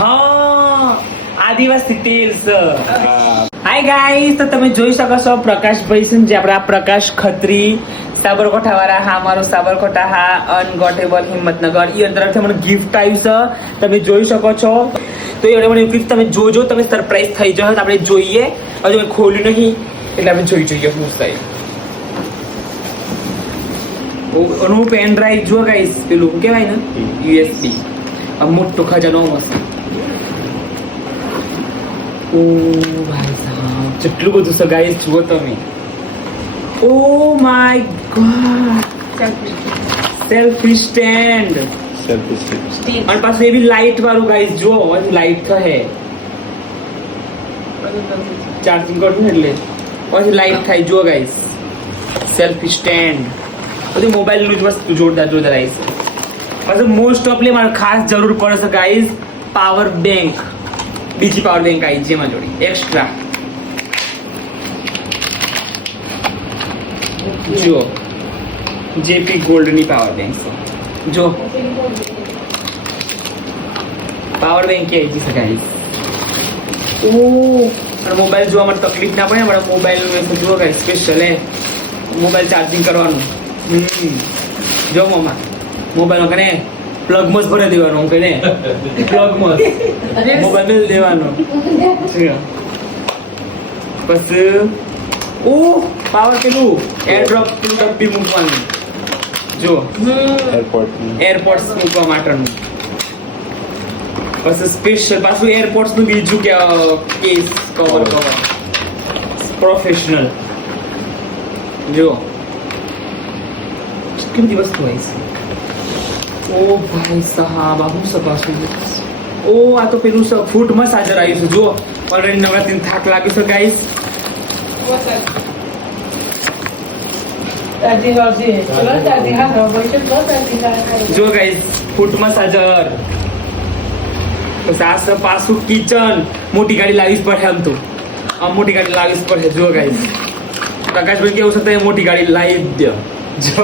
હા આદિવાસી tales. Hi guys તો તમે જોઈ શકો છો પ્રકાશભાઈ છે જે આપણા પ્રકાશ ખત્રી સાબરકોઠા વાળા. હા મારો સાબરકોઠા હા અનગોટેબલ હિંમતનગર. એ તરફથી મને ગિફ્ટ આવ્યું છે. તમે જોઈ શકો છો. તો એ મને એવું કીધું તમે જોજો તમે સરપ્રાઈઝ થઈ જાઓ. આપણે જોઈએ. હજુ મેં ખોલ્યું નહીં એટલે આપણે જોઈ જોઈએ શું સાહેબ ઓનું પેન ડ્રાઈવ જો ગાઈસ પેલું કહેવાય ને? યુએસબી આ મોટો ખજાનો મસ્ત ઓ ભાઈ સાહેબ કેટલું બધું છે ગાઈસ જુઓ તમે oh my God selfie stand selfie stick અને પાછું એ બી લાઈટ વાળું ગાઈસ જુઓ હજુ લાઈટ થશે ચાર્જિંગ કરતું ને એટલે પછી લાઈટ થાય જુઓ ગાઈસ સેલ્ફી સ્ટેન્ડ બધી મોબાઈલનું જ વસ્તુ જોરદાર જોરદાર આવી છે પછી મોસ્ટ ઓફલી મારે ખાસ જરૂર પડે છે ગાઈઝ પાવર બેંક બીજી પાવર બેંક આવી છે એમાં જોડી. એક્સ્ટ્રા જો જેપી ગોલ્ડની પાવર બેંક જો. પાવર બેંક આવી જશે ગાઈસ ઓ પણ મોબાઈલ જોવા માટે તકલીફ ના પડે મારા મોબાઈલ જુઓ ગાઈસ સ્પેશિયલ હે. મોબાઈલ ચાર્જિંગ કરવાનું. હમ. જો મામા. મોબાઈલ કને પ્લગ મસ ભરી દેવાનો હું કને પ્લગ મસ મોબાઈલ મેલ દેવાનો છે. પછી ઓ પાવર પેલું એરડ્રોપ પેલું ડબ્બી મૂકવાનું જો એરપોર્ટ એરપોર્ટ્સ મૂકવા માટેનું પછી સ્પેશિયલ પાછું એરપોર્ટ્સ નું બીજું કે કેસ કવર કવર પ્રોફેશનલ જો કેટલી બધી વસ્તુ આવી છે ઓ ભાઈ સાહેબ આ હું સપાશું ઓ આ તો પેલું સ- ફૂટ મસાજર આવ્યું છે જો ઓલરેડી નવરાત્રી થાક લાગ્યો છે ગાઈસ જો ગાઈસ ફૂટ મસાજર બસ આ છે પાછું કિચન મોટી ગાડી લાવીશ પડે આમ તો આમ મોટી ગાડી લાવીશ પડે જો ગાઈસ પ્રકાશભાઈ કેવું છે તો એ મોટી ગાડી લાવી જ દો જો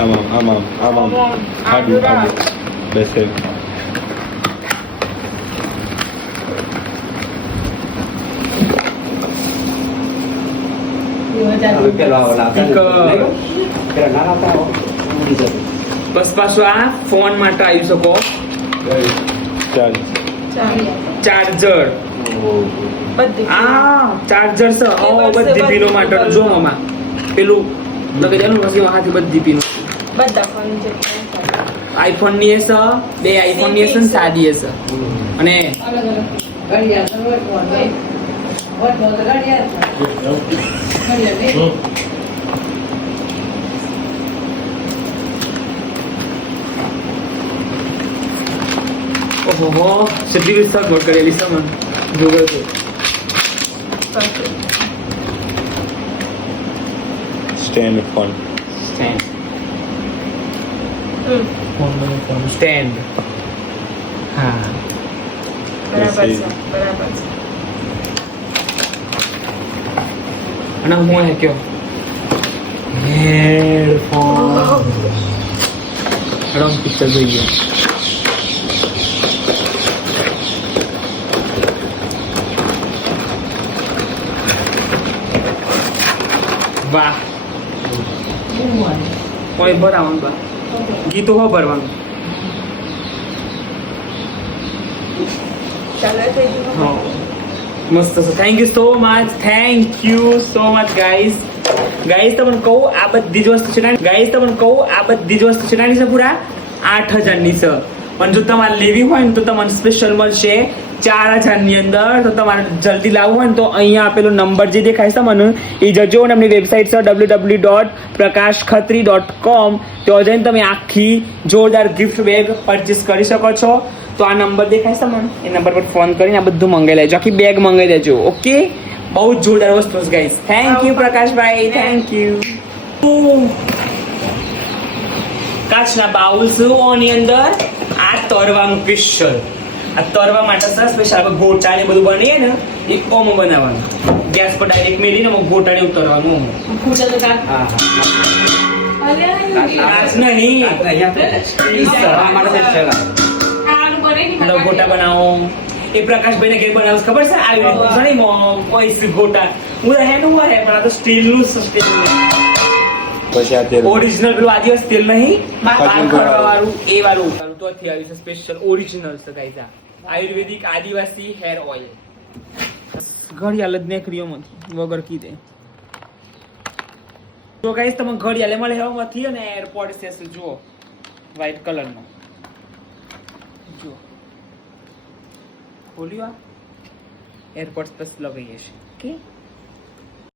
આમ આમાં આમ આમ આડું આડું બેસે બસ પાછું આ ફોન માટે આવી શકો. ચાલ ચાર્જર આ ચાર્જર છે. બધી પીનો માટે જો આમાં. પેલું તો કે નથી પછી હાથી બધી પીનો. આઈફોન ની એ છે બે આઈફોન ની એ છે ને સાદી એ છે અને ઓહો સીધી રીત સગવડ કરેલી છે મને જોગર છે સ્ટેન્ડ ફોન સ્ટેન્ડ સ્ટેન્ડ હા અને હું હે કયો હેડફોન રંગ પિક્ચર જોઈએ વાહ કોઈ ભરાવાનું બા ગીતો હો ભરવાનું. મસ્ત thank you so much thank you so much guys guys તમને કહું આ બધી જ વસ્તુ છે ને ગાઈઝ તમને કહું આ બધી જ વસ્તુ છે નાની છે પૂરા? આઠ હજારની છે. પણ જો તમારે લેવી હોય ને તો તમને સ્પેશિયલ મળશે ચાર હજારની અંદર. તો તમારે જલ્દી લાવવું હોય ને તો અહીંયા આપેલો નંબર જે દેખાય છે મને એ જજો અને એમની વેબસાઇટ છે W W dot Prakash Khatri dot com ત્યાં જઈને તમે આખી જોરદાર ગિફ્ટ બેગ પરચેસ કરી શકો છો. તો આ નંબર દેખાય છે મને એ નંબર પર ફોન કરીને આ બધું મંગાવી લેજો. આખી બેગ મંગાવી દેજો ઓકે બહુ જ જોરદાર વસ્તુ છે ગાઈસ થેન્ક યુ પ્રકાશભાઈ. થેન્ક યુ કાચના શું ઓની અંદર આ તરવાનું સ્પેશિયલ આ તરવા માટે સર સ્પેશિયલ આપણે ગોટા ને બધું બનીએ ને એ ઓમ બનાવવાનું. ગેસ પર ડાયરેક્ટ મેળીને એમાં ગોટા ઉતરવાનું ઓમ. ગોટા બનાવો એ પ્રકાશભાઈ ને ઘેર બનાવું ખબર છે? આવી ઘણી ગોટા. હું હેનું હોય પણ આ તો સ્ટીલનું સ્ટીલ પછી આ ઓરિજિનલ પેલું આજે તેલ નહીં. બાર બાર વાળું. એ વાળું ઉતારું. તો છે સ્પેશિયલ ઓરિજિનલ છે આ આયુર્વેદિક આદિવાસી હેર ઓઇલ. ઘડિયાળ જ નીકળ્યો વગર કીધે. તો ગાઈસ તમે ઘડિયાળે મળે હેવામાંથી અને એરપોર્ટ છે જુઓ વ્હાઈટ કલર નો. જુઓ. ખોલ્યું આ? એરપોર્ટ બસ લગાવીએ છીએ. ઓકે